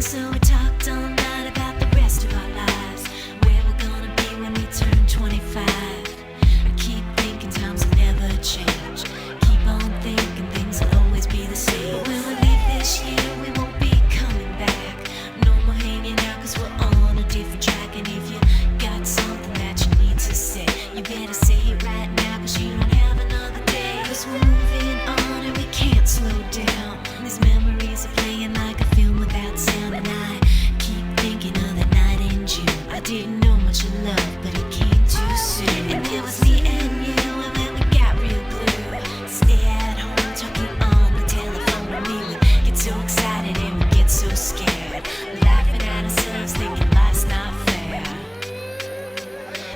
So we talked all night about the rest of our lives, where we're gonna be when we turn 25. I keep thinking times will never change. Keep on thinking things will always be the same. But when we leave this year, we won't be coming back. No more hanging out, cause we're on a different track. And if you got something that you need to say, you better say it right now, cause you don't have another day. Cause we're moving on and we can't slow down. These memories are playing like a film without sound. And I keep thinking of that night in June. I didn't know much of love, but it came too soon. And it was me and you, and then we got real blue. Stay at home talking on the telephone, and we would get so excited and we get so scared, laughing at ourselves thinking life's not fair.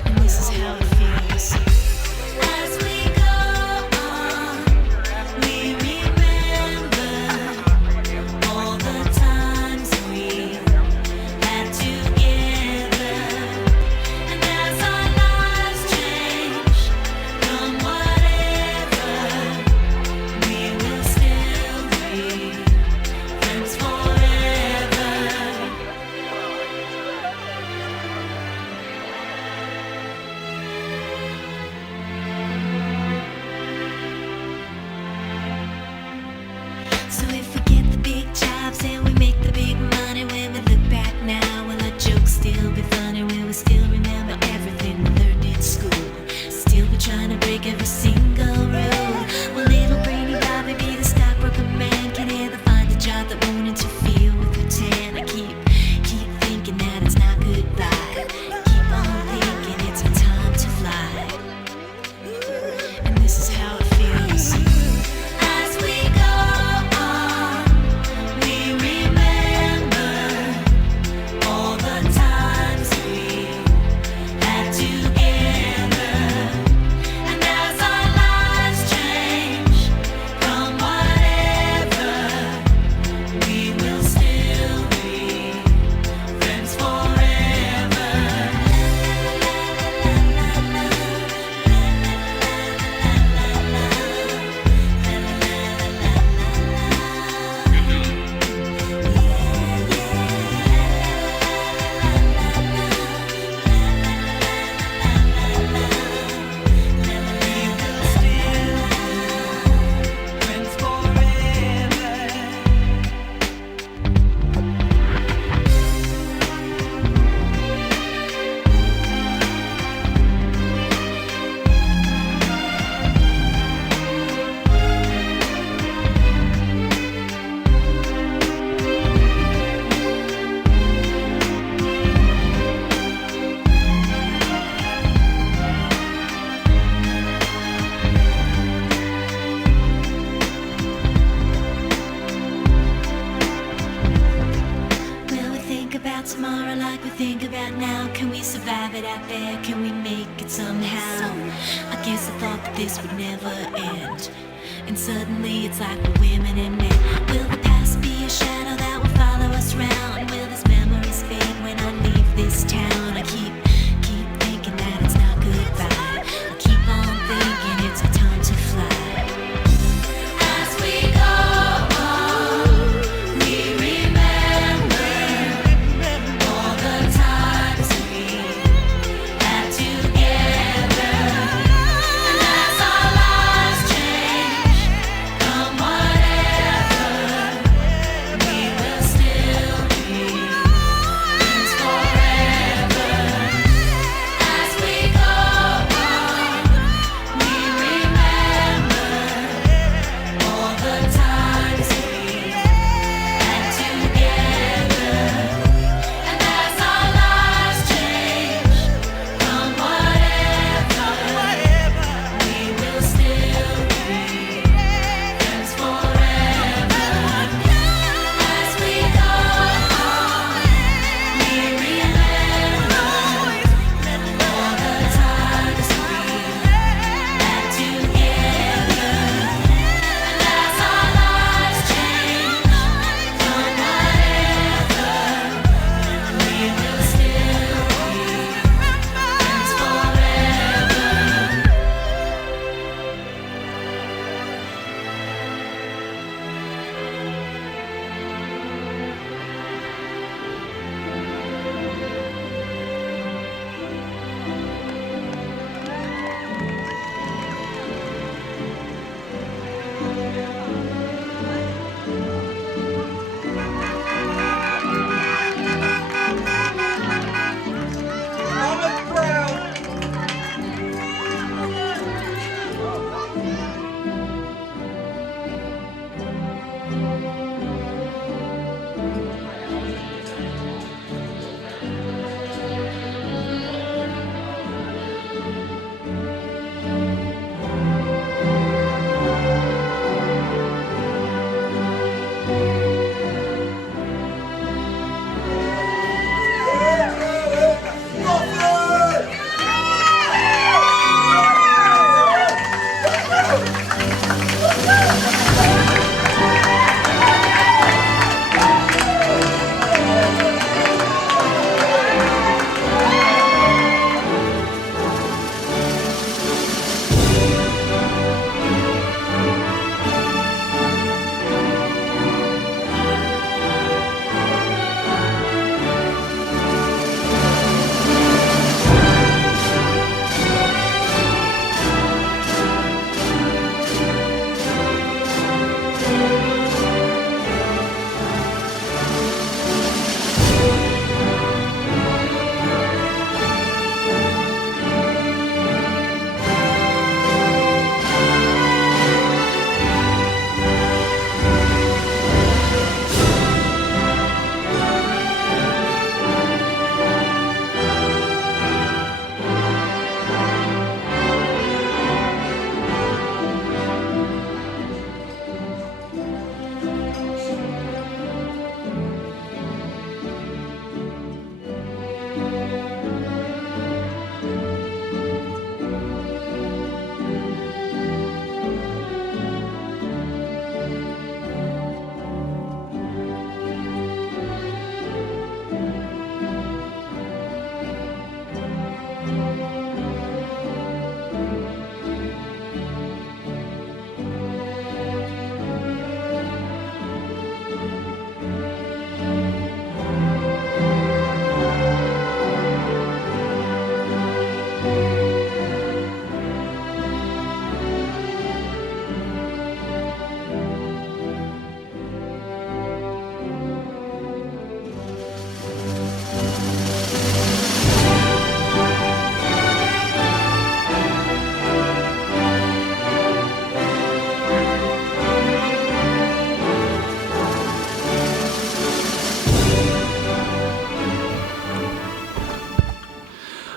And this is how it feels. As we go on, we remember all the times we had together. And as our lives change from whatever, we will still be friends forever. So if we get the big jobs and we make the big money, when we look back now, will our jokes still be funny? Will we still remember everything we learned in school? Still be trying to break every single rule? Will little brainy Bobby be the stockbroker man? Can he ever find a job that won't interfere with routine? I keep thinking that it's not goodbye. Keep on thinking it's our time to fly. And this is how it feels. As we go on, we remember all the times we had together. And as our lives change from whatever, we will still be friends forever. Will we think about tomorrow like we think about now? Can we survive it out there? Can we make it somehow? I guess I thought that this would never end, and suddenly it's like we're women and men. Will the past be a shadow that will follow us round? Will these memories fade when I leave this town? I keep thinking that it's not goodbye. I keep on thinking it's our time to fly. As we go on, we remember all the times we had together. And as our lives change from whatever, we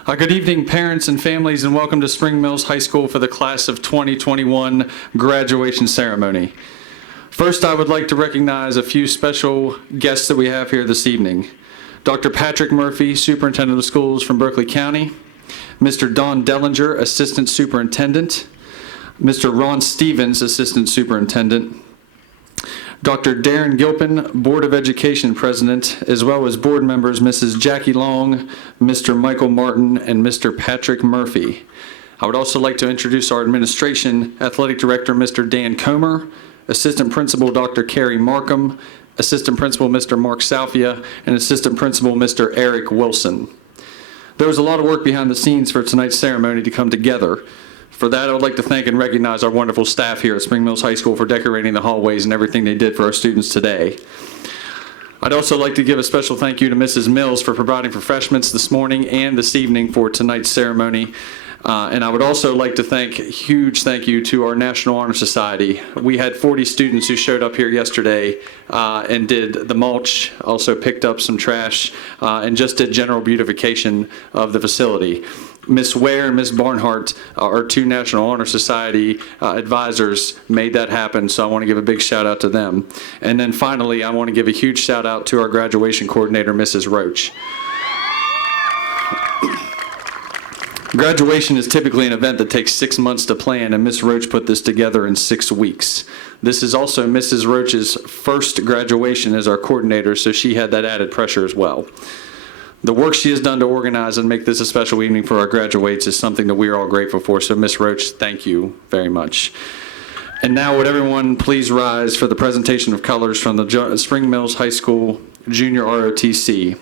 Good evening, parents and families, and welcome to Spring Mills High School for the class of 2021 graduation ceremony. First, I would like to recognize a few special guests that we have here this evening. Dr. Patrick Murphy, Superintendent of Schools from Berkeley County, Mr. Don Dellinger, Assistant Superintendent, Mr. Ron Stevens, Assistant Superintendent, Dr. Darren Gilpin, Board of Education President, as well as board members Mrs. Jackie Long, Mr. Michael Martin, and Mr. Patrick Murphy. I would also like to introduce our administration, Athletic Director Mr. Dan Comer, Assistant Principal Dr. Carrie Markham, Assistant Principal Mr. Mark Salvia, and Assistant Principal Mr. Eric Wilson. There was a lot of work behind the scenes for tonight's ceremony to come together. For that, I would like to thank and recognize our wonderful staff here at Spring Mills High School for decorating the hallways and everything they did for our students today. I'd also like to give a special thank you to Mrs. Mills for providing refreshments this morning and this evening for tonight's ceremony. And I would also like to huge thank you to our National Honor Society. We had 40 students who showed up here yesterday and did the mulch, also picked up some trash, and just did general beautification of the facility. Ms. Ware and Ms. Barnhart, our two National Honor Society advisors, made that happen, so I want to give a big shout out to them. And then finally, I want to give a huge shout out to our graduation coordinator, Mrs. Roach. Graduation is typically an event that takes 6 months to plan, and Ms. Roach put this together in 6 weeks. This is also Mrs. Roach's first graduation as our coordinator, so she had that added pressure as well. The work she has done to organize and make this a special evening for our graduates is something that we are all grateful for, so Ms. Roach, thank you very much. And now would everyone please rise for the presentation of colors from the Spring Mills High School Junior ROTC.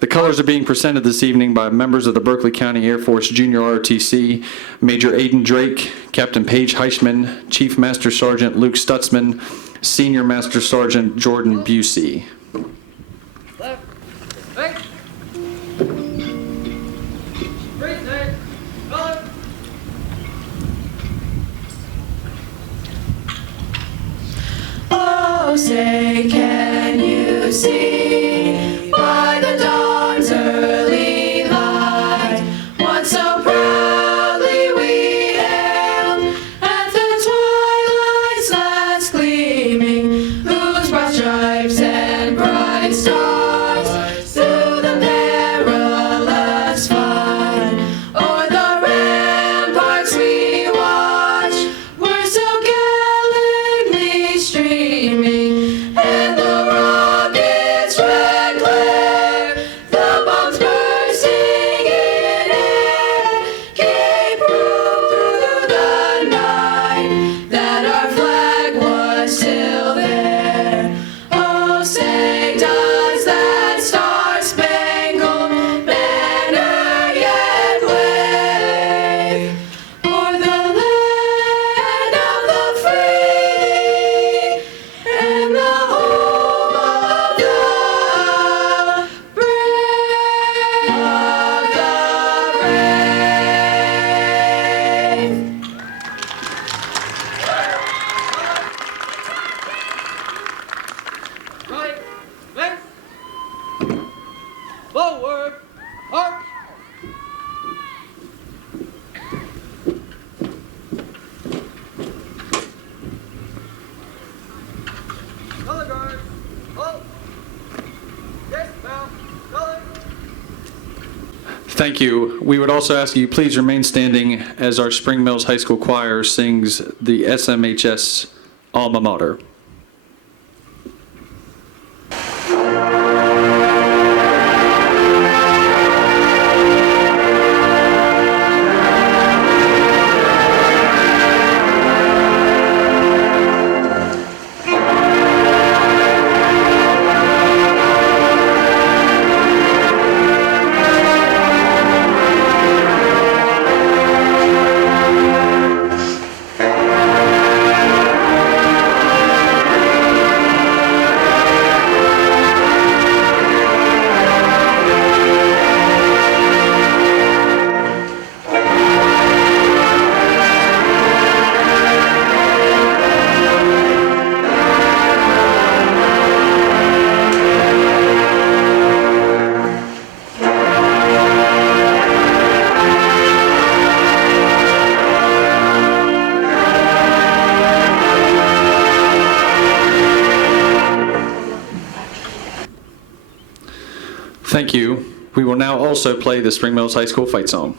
The colors are being presented this evening by members of the Berkeley County Air Force Junior ROTC, Major Aiden Drake, Captain Paige Heichman, Chief Master Sergeant Luke Stutzman, Senior Master Sergeant Jordan Busey. Left, right, straight, right, color. Oh, say, can you see by the dawn's early light what so proudly we hailed at the twilight's last gleaming, whose broad stripes and bright stars through the perilous fight o'er the ramparts we watched were so gallantly streaming, and the rockets' red glare, the bombs bursting in air, gave proof through the night that our flag was still there. Oh, say, does that star-spangled banner yet wave o'er the land of the free and the home of the brave, Right, left, forward, march. Color guard, halt. Dismount, color. Thank you. We would also ask you please remain standing as our Spring Mills High School choir sings the SMHS alma mater. Thank you. We will now also play the Spring Mills High School fight song.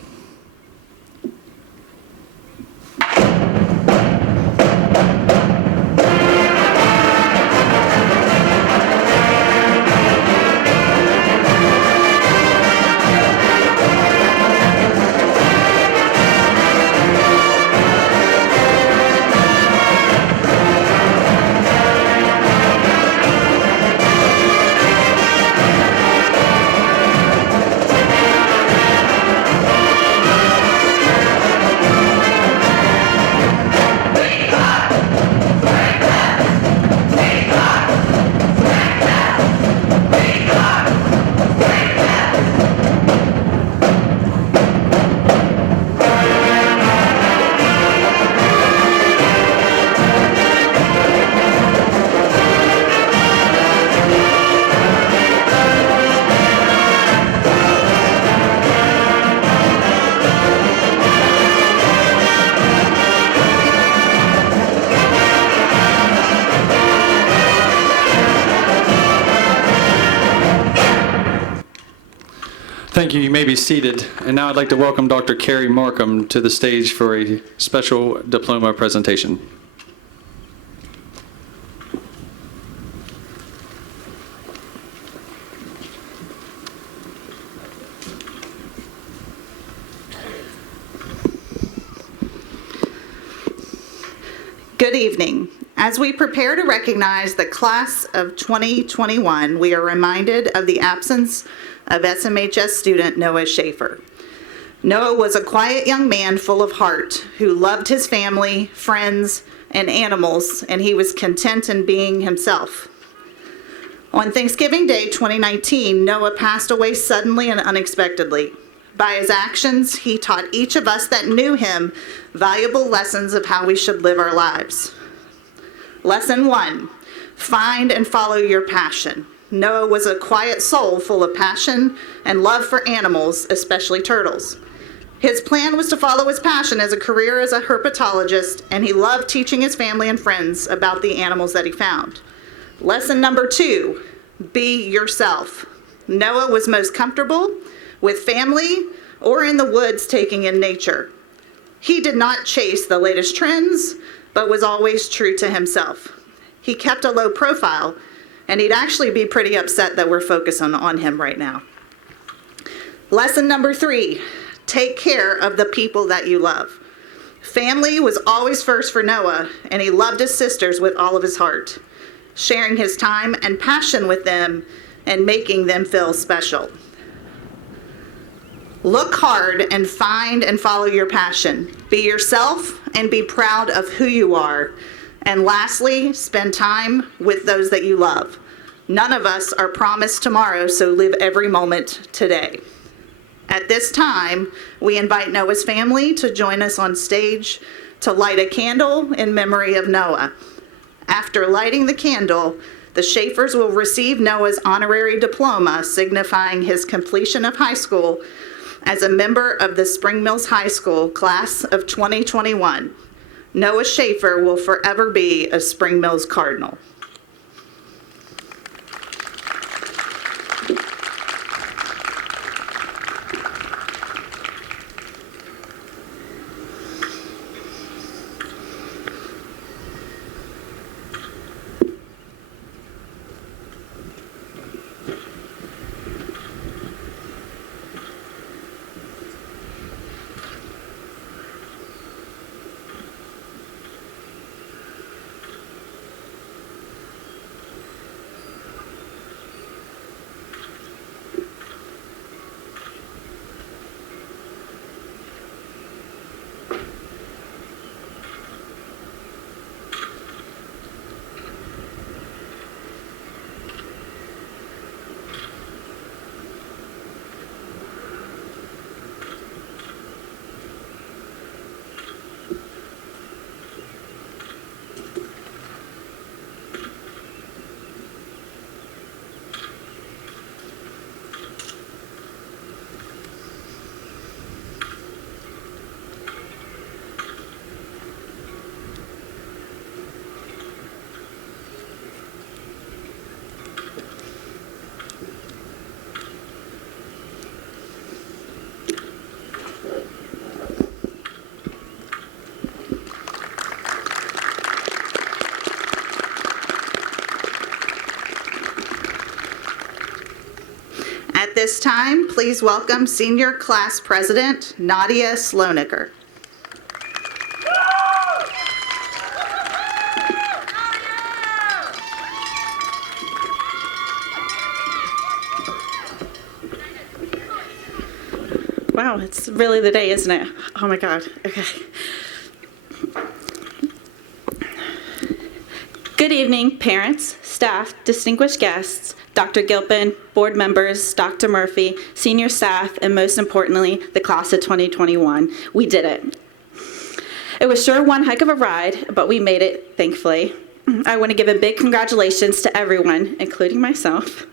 Thank you. You may be seated. And now I'd like to welcome Dr. Carrie Markham to the stage for a special diploma presentation. Good evening. As we prepare to recognize the class of 2021, we are reminded of the absence of SMHS student Noah Schaefer. Noah was a quiet young man full of heart who loved his family, friends, and animals, and he was content in being himself. On Thanksgiving Day 2019, Noah passed away suddenly and unexpectedly. By his actions, he taught each of us that knew him valuable lessons of how we should live our lives. Lesson 1, find and follow your passion. Noah was a quiet soul full of passion and love for animals, especially turtles. His plan was to follow his passion as a career as a herpetologist, and he loved teaching his family and friends about the animals that he found. Lesson number 2, be yourself. Noah was most comfortable with family or in the woods taking in nature. He did not chase the latest trends, but was always true to himself. He kept a low profile, and he'd actually be pretty upset that we're focusing on him right now. Lesson number 3, take care of the people that you love. Family was always first for Noah, and he loved his sisters with all of his heart, sharing his time and passion with them and making them feel special. Look hard and find and follow your passion. Be yourself and be proud of who you are. And lastly, spend time with those that you love. None of us are promised tomorrow, so live every moment today. At this time, we invite Noah's family to join us on stage to light a candle in memory of Noah. After lighting the candle, the Schaefers will receive Noah's honorary diploma, signifying his completion of high school as a member of the Spring Mills High School class of 2021. Noah Schaefer will forever be a Spring Mills Cardinal. At this time, please welcome Senior Class President Nadia Sloniker. Wow, it's really the day, isn't it? Oh my God, okay. Good evening, parents, staff, distinguished guests, Dr. Gilpin, board members, Dr. Murphy, senior staff, and most importantly, the class of 2021. We did it. It was sure one heck of a ride, but we made it, thankfully. I want to give a big congratulations to everyone, including myself.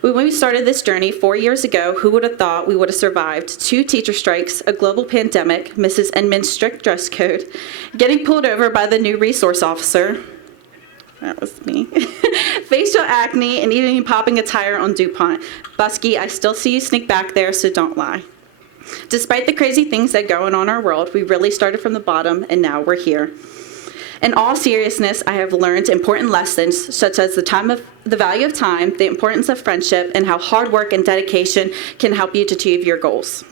When we started this journey 4 years ago, who would have thought we would have survived 2 teacher strikes, a global pandemic, Mrs. Inman's strict dress code, getting pulled over by the new resource officer, that was me, facial acne, and even popping a tire on DuPont. Busky, I still see you sneak back there, so don't lie. Despite the crazy things that go on in our world, we really started from the bottom, and now we're here. In all seriousness, I have learned important lessons such as the value of time, the importance of friendship, and how hard work and dedication can help you to achieve your goals.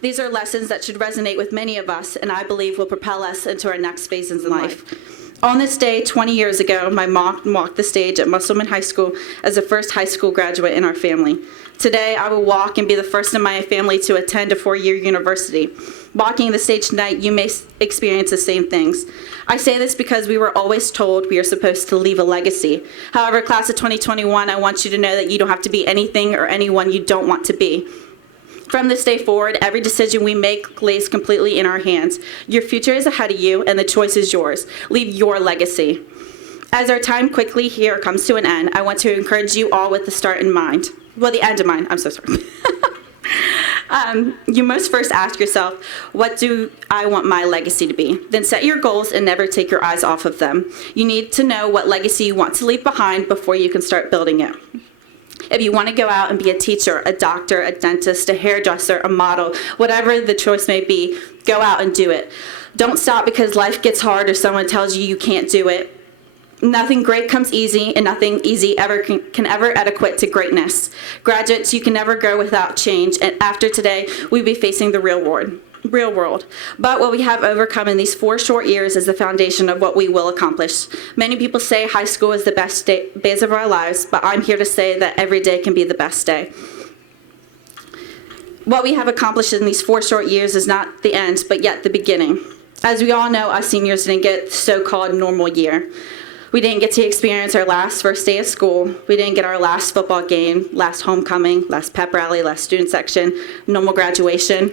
These are lessons that should resonate with many of us, and I believe will propel us into our next phases in life. On this day, 20 years ago, my mom walked the stage at Musselman High School as the first high school graduate in our family. Today, I will walk and be the first in my family to attend a 4-year university. Walking the stage tonight, you may experience the same things. I say this because we were always told we are supposed to leave a legacy. However, class of 2021, I want you to know that you don't have to be anything or anyone you don't want to be. From this day forward, every decision we make lays completely in our hands. Your future is ahead of you, and the choice is yours. Leave your legacy. As our time quickly here comes to an end, I want to encourage you all with the start in mind. Well, the end in mind. I'm so sorry. You must first ask yourself, what do I want my legacy to be? Then set your goals and never take your eyes off of them. You need to know what legacy you want to leave behind before you can start building it. If you want to go out and be a teacher, a doctor, a dentist, a hairdresser, a model, whatever the choice may be, go out and do it. Don't stop because life gets hard or someone tells you you can't do it. Nothing great comes easy, and nothing easy can ever adequate to greatness. Graduates, you can never go without change, and after today, we'll be facing the real world. But what we have overcome in these 4 short years is the foundation of what we will accomplish. Many people say high school is the best days of our lives, but I'm here to say that every day can be the best day. What we have accomplished in these 4 short years is not the end, but yet the beginning. As we all know, us seniors didn't get the so-called normal year. We didn't get to experience our last first day of school. We didn't get our last football game, last homecoming, last pep rally, last student section, normal graduation.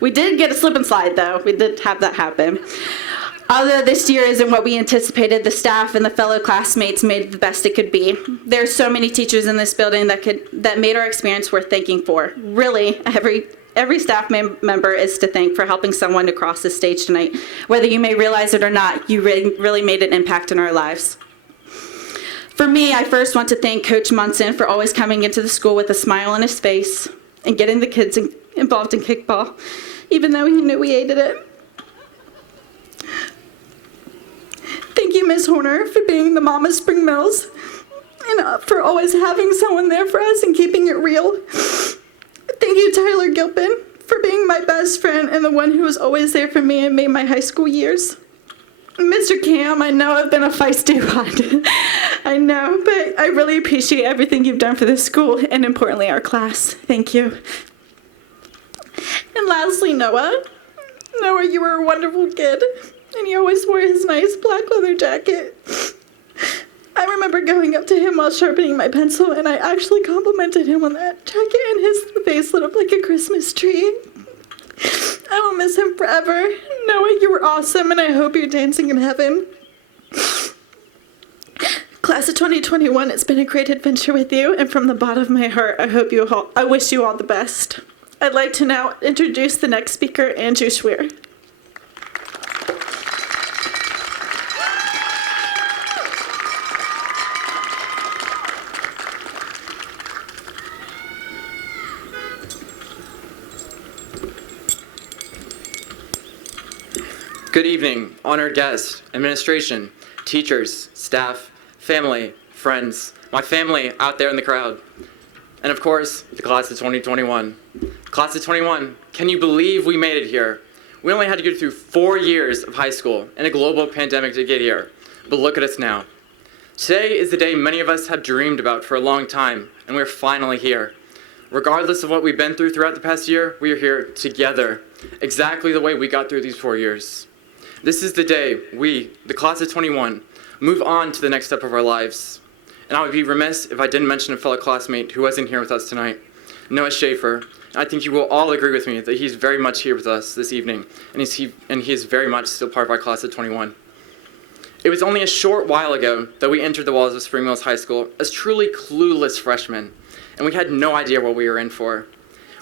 We did get a slip and slide, though. We did have that happen. Although this year isn't what we anticipated, the staff and the fellow classmates made the best it could be. There's so many teachers in this building that made our experience worth thanking for. Really, every staff member is to thank for helping someone to cross the stage tonight. Whether you may realize it or not, you really made an impact in our lives. For me, I first want to thank Coach Munson for always coming into the school with a smile on his face and getting the kids involved in kickball, even though he knew we hated it. Thank you, Ms. Horner, for being the mom of Spring Mills and for always having someone there for us and keeping it real. Thank you, Tyler Gilpin, for being my best friend and the one who was always there for me and made my high school years. Mr. Cam, I know I've been a feisty one. I know, but I really appreciate everything you've done for this school and importantly our class. Thank you. And lastly, Noah. Noah, you were a wonderful kid, and he always wore his nice black leather jacket. I remember going up to him while sharpening my pencil, and I actually complimented him on that jacket, and his face lit up like a Christmas tree. I will miss him forever. Noah, you were awesome, and I hope you're dancing in heaven. Class of 2021, it's been a great adventure with you, and from the bottom of my heart, I wish you all the best. I'd like to now introduce the next speaker, Andrew Schweer. Good evening, honored guests, administration, teachers, staff, family, friends, my family out there in the crowd, and of course, the class of 2021. Class of 21, can you believe we made it here? We only had to go through 4 years of high school and a global pandemic to get here, but look at us now. Today is the day many of us have dreamed about for a long time, and we're finally here. Regardless of what we've been through throughout the past year, we are here together, exactly the way we got through these 4 years. This is the day we, the class of 21, move on to the next step of our lives. And I would be remiss if I didn't mention a fellow classmate who wasn't here with us tonight, Noah Schaefer. I think you will all agree with me that he's very much here with us this evening, and he is very much still part of our class of 21. It was only a short while ago that we entered the walls of Spring Mills High School as truly clueless freshmen, and we had no idea what we were in for.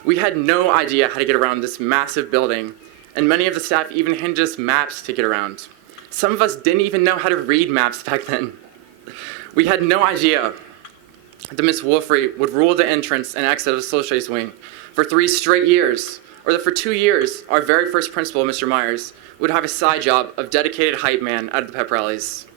We had no idea how to get around this massive building, and many of the staff even handed us maps to get around. Some of us didn't even know how to read maps back then. We had no idea that Miss Wolfrey would rule the entrance and exit of the social studies wing for 3 straight years, or that for 2 years, our very first principal, Mr. Myers, would have a side job of dedicated hype man out of the pep rallies.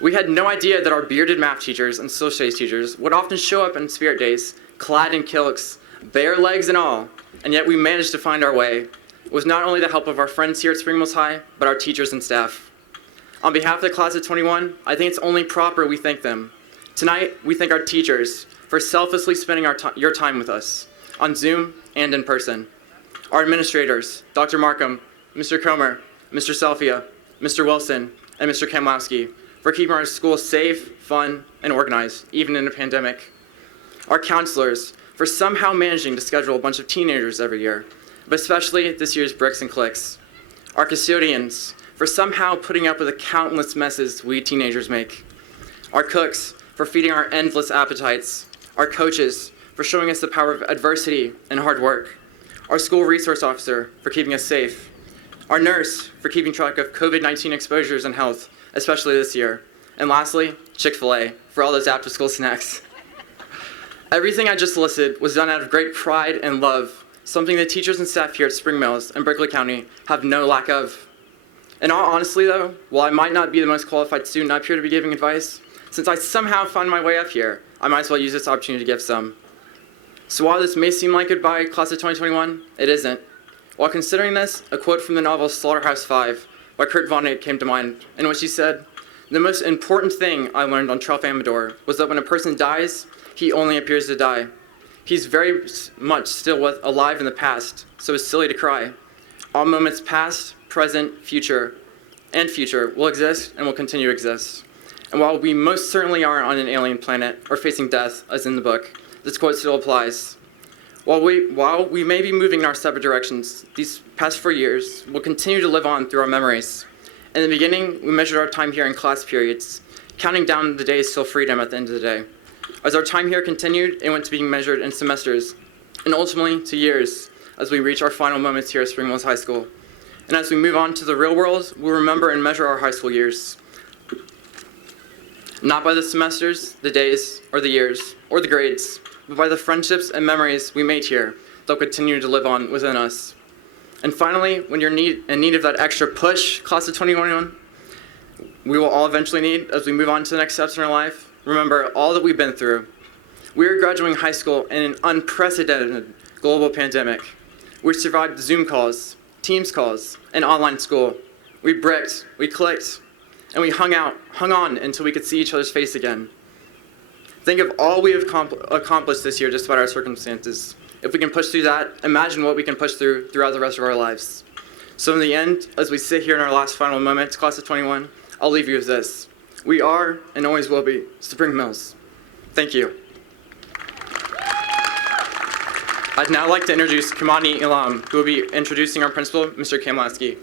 We had no idea that our bearded math teachers and social studies teachers would often show up on spirit days, clad in kilts, bare legs and all, and yet we managed to find our way. It was not only the help of our friends here at Spring Mills High, but our teachers and staff. On behalf of the class of 21, I think it's only proper we thank them. Tonight, we thank our teachers for selflessly spending your time with us, on Zoom and in person. Our administrators, Dr. Markham, Mr. Comer, Mr. Selfia, Mr. Wilson, and Mr. Kamlowski, for keeping our school safe, fun, and organized, even in a pandemic. Our counselors, for somehow managing to schedule a bunch of teenagers every year, but especially this year's bricks and clicks. Our custodians, for somehow putting up with the countless messes we teenagers make. Our cooks, for feeding our endless appetites. Our coaches, for showing us the power of adversity and hard work. Our school resource officer, for keeping us safe. Our nurse, for keeping track of COVID-19 exposures and health, especially this year. And lastly, Chick-fil-A, for all those after-school snacks. Everything I just listed was done out of great pride and love, something the teachers and staff here at Spring Mills and Berkeley County have no lack of. In all honesty though, while I might not be the most qualified student up here to be giving advice, since I somehow found my way up here, I might as well use this opportunity to give some. So while this may seem like goodbye, class of 2021, it isn't. While considering this, a quote from the novel Slaughterhouse-Five by Kurt Vonnegut came to mind, in which he said, "The most important thing I learned on Tralfamadore was that when a person dies, he only appears to die. He's very much still alive in the past, so it's silly to cry. All moments past, present, future will exist and will continue to exist. And while we most certainly are on an alien planet or facing death, as in the book, this quote still applies. While we may be moving in our separate directions, these past 4 years will continue to live on through our memories. In the beginning, we measured our time here in class periods, counting down the days till freedom at the end of the day. As our time here continued, it went to being measured in semesters, and ultimately to years, as we reach our final moments here at Spring Mills High School. And as we move on to the real world, we'll remember and measure our high school years. Not by the semesters, the days, or the years, or the grades, but by the friendships and memories we made here that will continue to live on within us. And finally, when you're in need of that extra push, class of 2021, we will all eventually need as we move on to the next steps in our life, remember all that we've been through. We are graduating high school in an unprecedented global pandemic. We survived Zoom calls, Teams calls, and online school. We bricked, we clicked, and we hung on until we could see each other's face again. Think of all we have accomplished this year despite our circumstances. If we can push through that, imagine what we can push throughout the rest of our lives. So in the end, as we sit here in our last final moments, class of 21, I'll leave you with this. We are, and always will be, Spring Mills. Thank you. I'd now like to introduce Kamani Ilam, who will be introducing our principal, Mr. Kamlowski.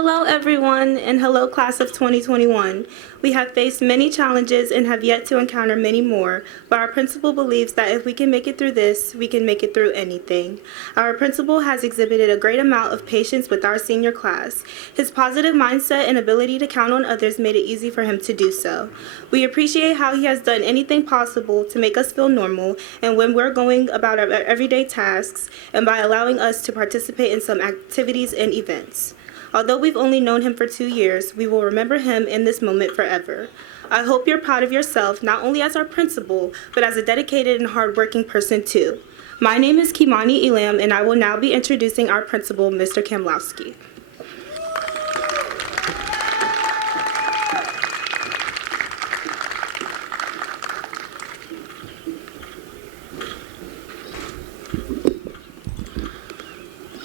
Hello, everyone, and hello, class of 2021. We have faced many challenges and have yet to encounter many more, but our principal believes that if we can make it through this, we can make it through anything. Our principal has exhibited a great amount of patience with our senior class. His positive mindset and ability to count on others made it easy for him to do so. We appreciate how he has done anything possible to make us feel normal and when we're going about our everyday tasks, and by allowing us to participate in some activities and events. Although we've only known him for 2 years, we will remember him in this moment forever. I hope you're proud of yourself, not only as our principal, but as a dedicated and hardworking person too. My name is Kimani Elam, and I will now be introducing our principal, Mr. Kamlowski.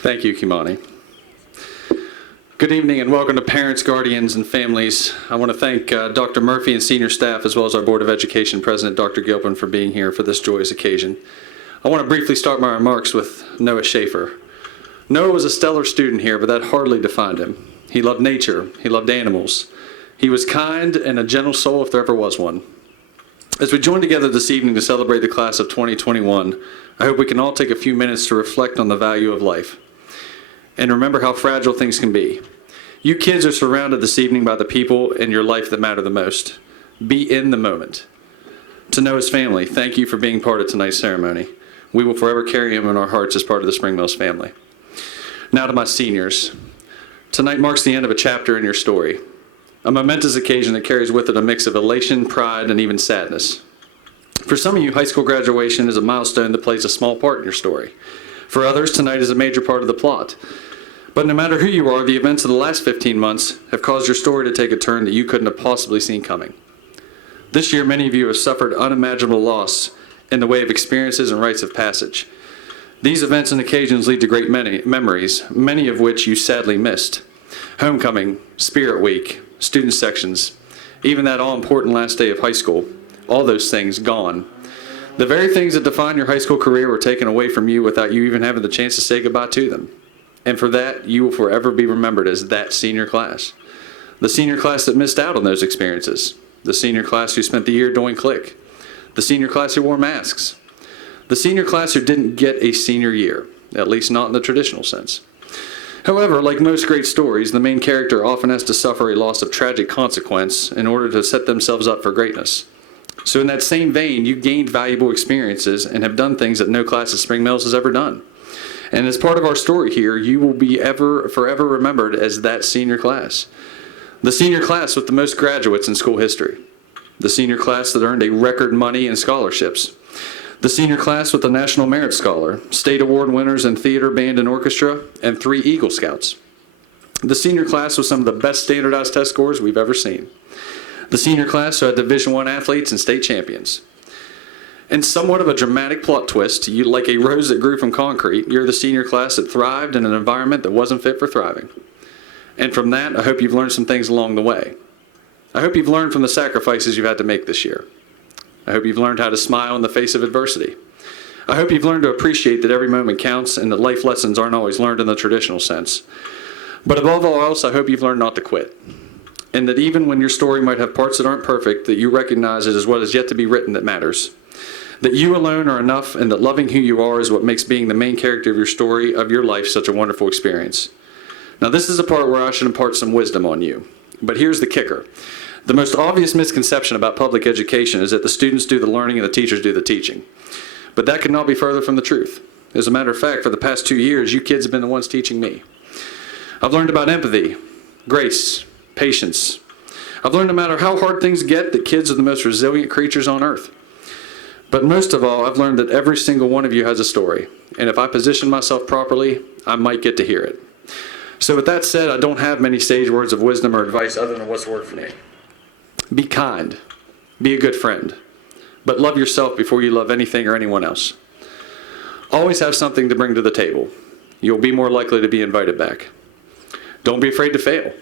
Thank you, Kimani. Good evening and welcome to parents, guardians, and families. I want to thank Dr. Murphy and senior staff, as well as our Board of Education President, Dr. Gilpin, for being here for this joyous occasion. I want to briefly start my remarks with Noah Schaefer. Noah was a stellar student here, but that hardly defined him. He loved nature. He loved animals. He was kind and a gentle soul if there ever was one. As we join together this evening to celebrate the class of 2021, I hope we can all take a few minutes to reflect on the value of life and remember how fragile things can be. You kids are surrounded this evening by the people in your life that matter the most. Be in the moment. To Noah's family, thank you for being part of tonight's ceremony. We will forever carry him in our hearts as part of the Spring Mills family. Now to my seniors. Tonight marks the end of a chapter in your story, a momentous occasion that carries with it a mix of elation, pride, and even sadness. For some of you, high school graduation is a milestone that plays a small part in your story. For others, tonight is a major part of the plot. But no matter who you are, the events of the last 15 months have caused your story to take a turn that you couldn't have possibly seen coming. This year, many of you have suffered unimaginable loss in the way of experiences and rites of passage. These events and occasions lead to great memories, many of which you sadly missed. Homecoming, Spirit Week, student sections, even that all-important last day of high school, all those things gone. The very things that define your high school career were taken away from you without you even having the chance to say goodbye to them. And for that, you will forever be remembered as that senior class. The senior class that missed out on those experiences. The senior class who spent the year doing click. The senior class who wore masks. The senior class who didn't get a senior year, at least not in the traditional sense. However, like most great stories, the main character often has to suffer a loss of tragic consequence in order to set themselves up for greatness. So in that same vein, you gained valuable experiences and have done things that no class at Spring Mills has ever done. And as part of our story here, you will be forever remembered as that senior class. The senior class with the most graduates in school history. The senior class that earned a record money in scholarships. The senior class with the National Merit Scholar, state award winners in theater, band, and orchestra, and 3 Eagle Scouts. The senior class with some of the best standardized test scores we've ever seen. The senior class who had Division I athletes and state champions. And somewhat of a dramatic plot twist, you like a rose that grew from concrete, you're the senior class that thrived in an environment that wasn't fit for thriving. And from that, I hope you've learned some things along the way. I hope you've learned from the sacrifices you've had to make this year. I hope you've learned how to smile in the face of adversity. I hope you've learned to appreciate that every moment counts and that life lessons aren't always learned in the traditional sense. But above all else, I hope you've learned not to quit. And that even when your story might have parts that aren't perfect, that you recognize it as what is yet to be written that matters. That you alone are enough, and that loving who you are is what makes being the main character of your story, of your life, such a wonderful experience. Now, this is a part where I should impart some wisdom on you. But here's the kicker. The most obvious misconception about public education is that the students do the learning and the teachers do the teaching. But that could not be further from the truth. As a matter of fact, for the past 2 years, you kids have been the ones teaching me. I've learned about empathy, grace, patience. I've learned no matter how hard things get, that kids are the most resilient creatures on earth. But most of all, I've learned that every single one of you has a story. And if I position myself properly, I might get to hear it. So with that said, I don't have many sage words of wisdom or advice other than what's worked for me. Be kind. Be a good friend. But love yourself before you love anything or anyone else. Always have something to bring to the table. You'll be more likely to be invited back. Don't be afraid to fail.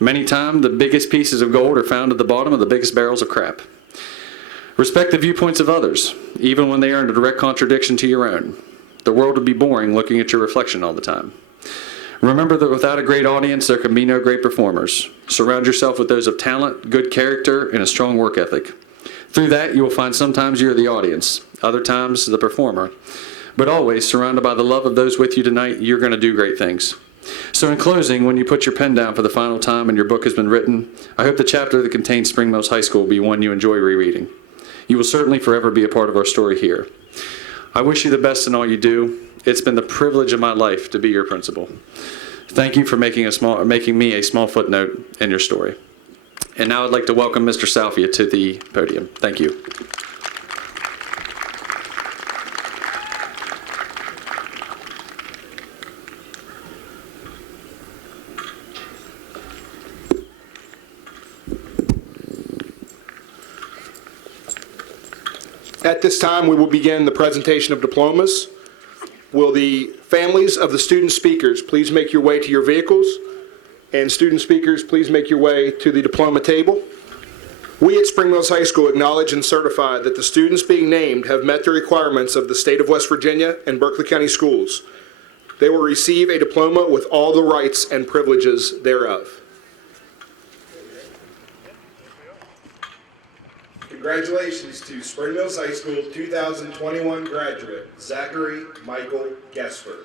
Many times, the biggest pieces of gold are found at the bottom of the biggest barrels of crap. Respect the viewpoints of others, even when they are in a direct contradiction to your own. The world would be boring looking at your reflection all the time. Remember that without a great audience, there can be no great performers. Surround yourself with those of talent, good character, and a strong work ethic. Through that, you will find sometimes you're the audience, other times the performer. But always, surrounded by the love of those with you tonight, you're going to do great things. So in closing, when you put your pen down for the final time and your book has been written, I hope the chapter that contains Spring Mills High School will be one you enjoy rereading. You will certainly forever be a part of our story here. I wish you the best in all you do. It's been the privilege of my life to be your principal. Thank you for making me a small footnote in your story. And now I'd like to welcome Mr. Salvia to the podium. Thank you. At this time, we will begin the presentation of diplomas. Will the families of the student speakers please make your way to your vehicles? And student speakers, please make your way to the diploma table. We at Spring Mills High School acknowledge and certify that the students being named have met the requirements of the state of West Virginia and Berkeley County Schools. They will receive a diploma with all the rights and privileges thereof. Congratulations to Spring Mills High School 2021 graduate, Zachary Michael Gesper.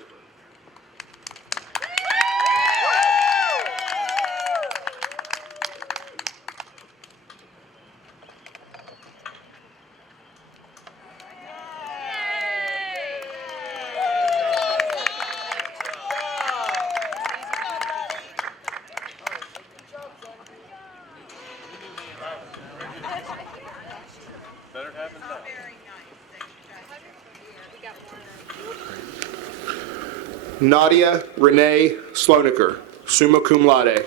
Nadia Renee Sloniker, summa cum laude.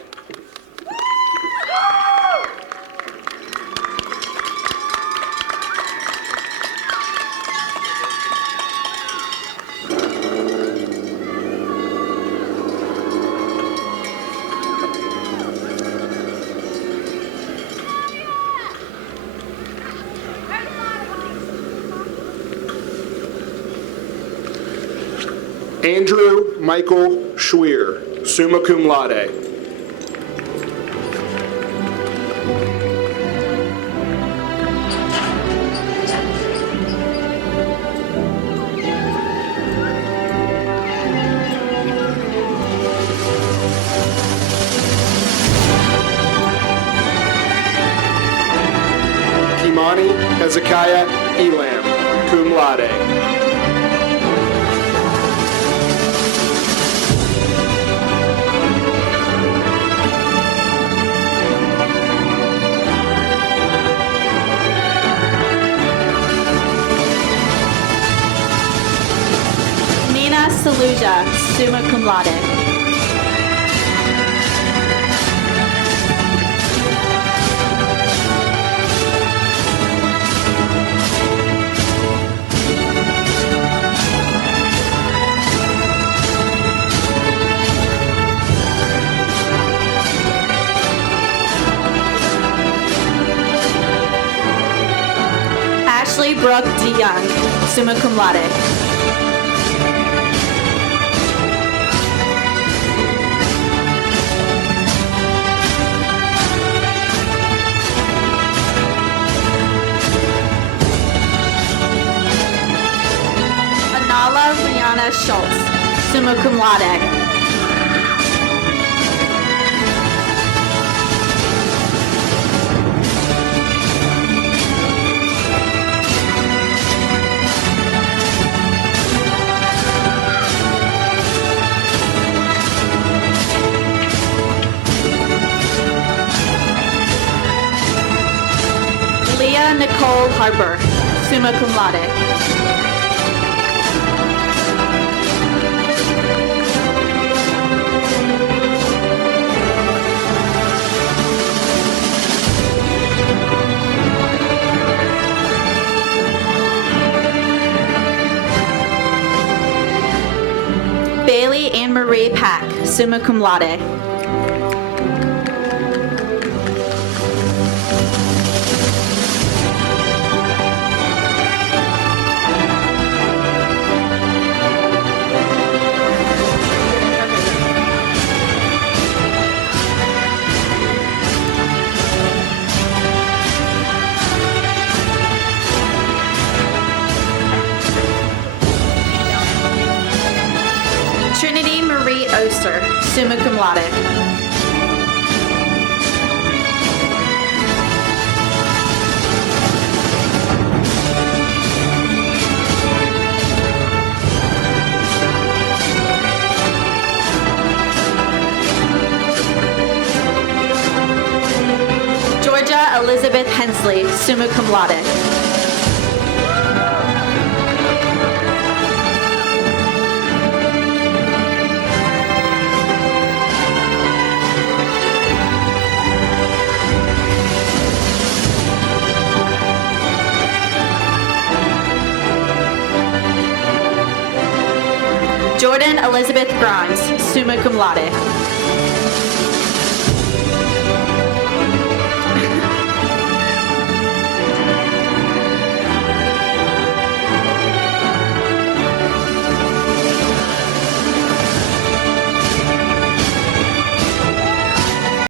Andrew Michael Schweer, summa cum laude. Kimani Hezekiah Elam, cum laude. Saluja, summa cum laude. Ashley Brooke DeYoung, summa cum laude. Brianna Schultz, summa cum laude. Leah Nicole Harper, summa cum laude. Bailey Anne Marie Pack, summa cum laude. Trinity Marie Oster, summa cum laude. Georgia Elizabeth Hensley, summa cum laude. Jordan Elizabeth Grimes, summa cum laude.